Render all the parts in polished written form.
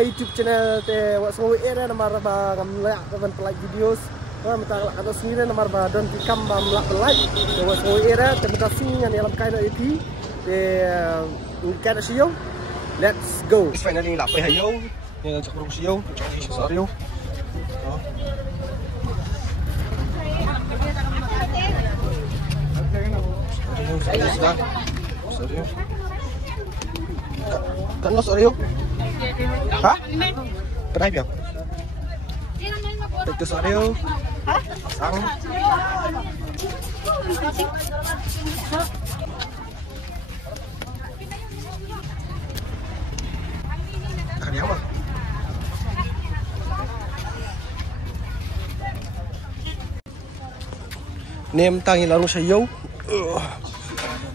my YouTube channel te wa so era namar ba ngamla ban like videos wa mata atau sendiri namar ba don tikam ba mla like te wa so era te mata sing yang dalam kain EP te kan siyo. Let's go. Finally la pai hayo ni chak ru siyo chak siyo. Sorry. Kan lo sorry. Hah? Pernah biar? Itu sorry. Hah? Sang. Kan apa? Nem tangi larung sayo.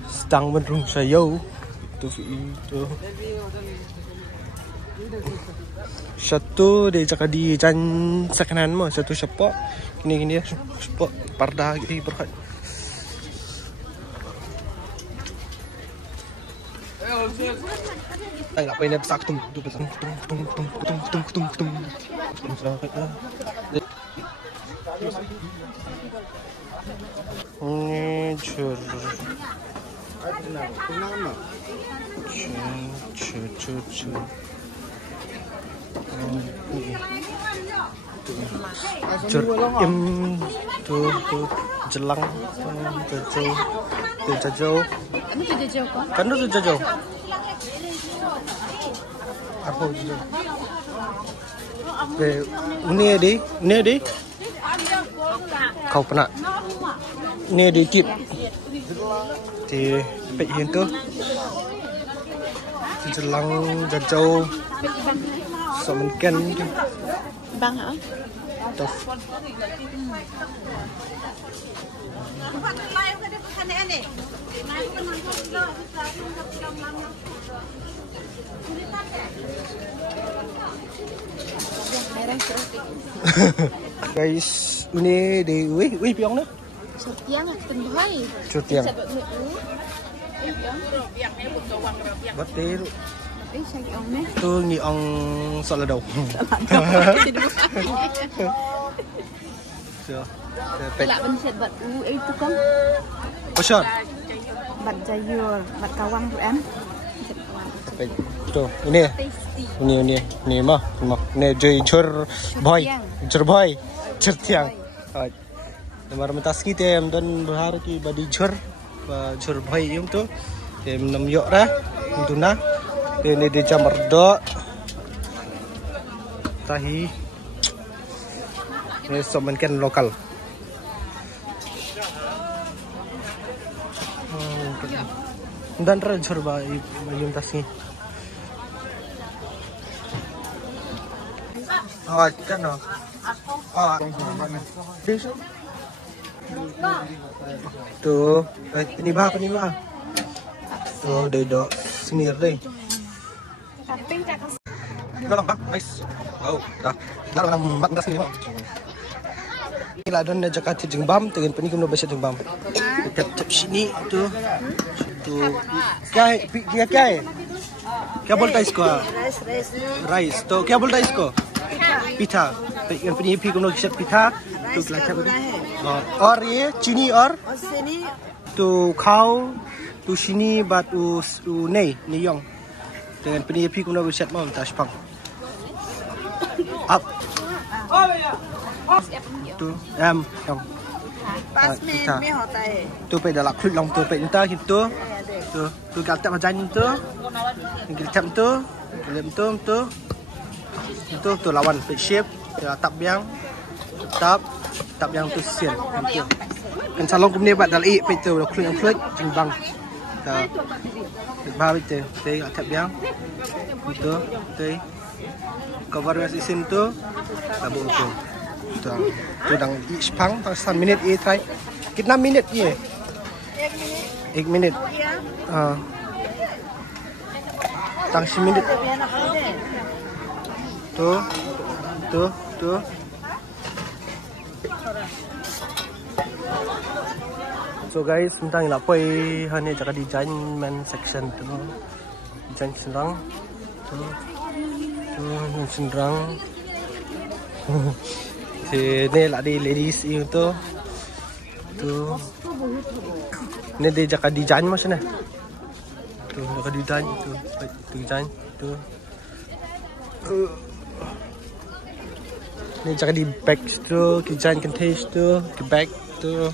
Stang menrung sayo. Itu. Satu dia cakap di jan sekanan mah satu sepok gini sepok parda gitu berkat. Ay apa ini besak tung. Cur. Em tu jelang jajau. Kan itu jajau. Apa itu? Ini di. Kau pernah? Ini di tip. Di pehin tu. Jelang jajau. Semenken bang hả? Tof. Guys, ini di wih piong nih. Setiang tentuhai. Setiang. Betul. Tu ni ong salado. Lạ bên sệt bật itu kan. Pasal. Bật jayur, bật kawang tu em. Tu ini mah. Ni jur boy. Certiang. Namar mentaski tem dan berharap ki badi jur boy im tu. Tem nam yok dah. Itu nah. Ini di Jammerdo tahi ini somenken lokal dan rancur bayum tasnya kan no tuh ini bah tuh dedok sendiri dalam bang, nice. Oh, dah. Dalam mak das ni. Ila don na Jakarta jengbam dengan penikum no basa jengbam. Tap sini tu. Tu. Kai. Kya bolta isko? Rice. To kya bolta isko? Pita. Dengan penikum no kisat pita. Tu kelacak betul. Or ye chini or? Sini. Tu kau. Tu sini bat u nei yong. Dengan peniapi kuna bersiap mau tas pang. Up. Tu em dong. Kita. Tu pe dalak klut long tu pe entah gitu. Tu kata macam tu. Kita tu. Lem tu. Itu lawan pe shape. Tap yang tu sian. Kan salong kumni bat dal pe tu klut jimbang. Ba itu, teh atap yang itu, teh cover masih sim tu, tabu tu, tu dang ispang, pas 3 minit ini try, kita 6 minit ye, 1 minit, tang 10 minit, tu. So guys, tentang lapoi hanya cakap di giant man section tu, giant senang tu. Yang cenderung. Ni lah di ladies itu. Tu. Ni dia jaga design macam mana? Tu jaga design tu. Design tu. Ni jaga di bag tu, design container tu, di bag tu.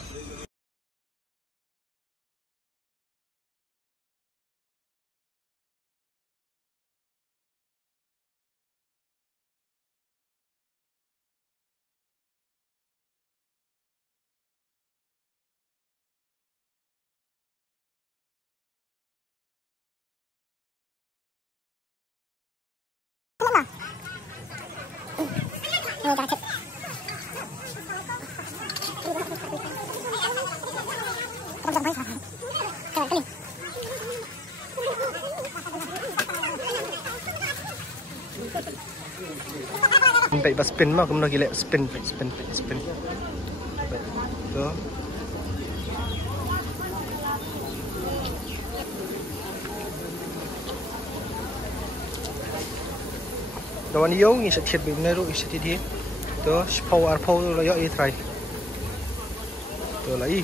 Baik pas spin mah, kemudian gila spin. Tu. Dawan iyo ni sa tiet bim na ro isa tiet. Tu spau arpau lo yo i try. Tu lai.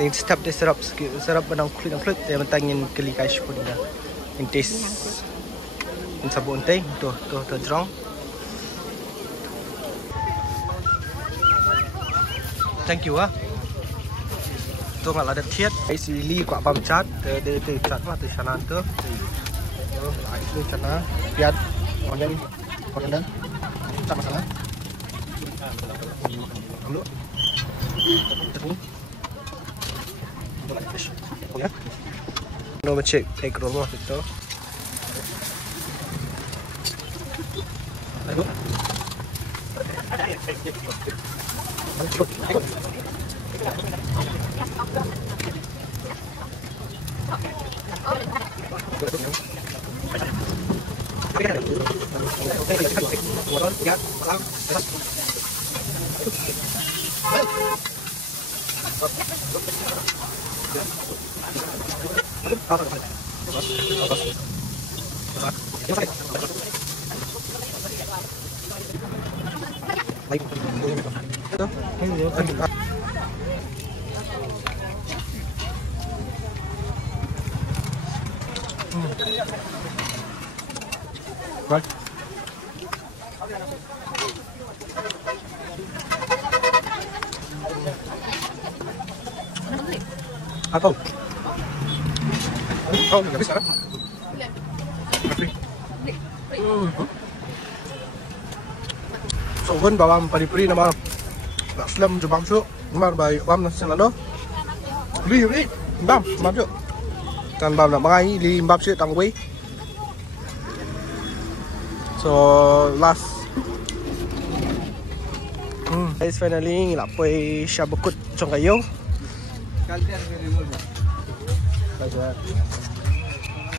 Ting step de serap benang kulit dia mentangin keli kai spun dah. In taste. In sabun teh tu jrong. Thank you ah. Tu ngal ada tiet ai si li kwa bam chat de chat mah tu sana tu. Ai tu sana piat online tak masalah. Dulu. Terus. Oh ya. No cek take roll mah itu. Ayo. Right. Apa? Oh, nggak bisa. So kan bawam pari-pari nama Islam Jepang tu, mar bai bam nasi lado. Li, bam tu. Tan bam nak magai li bam tu tang wei. So last. Guys, finally lapoi syabukut cong kayo. Kalian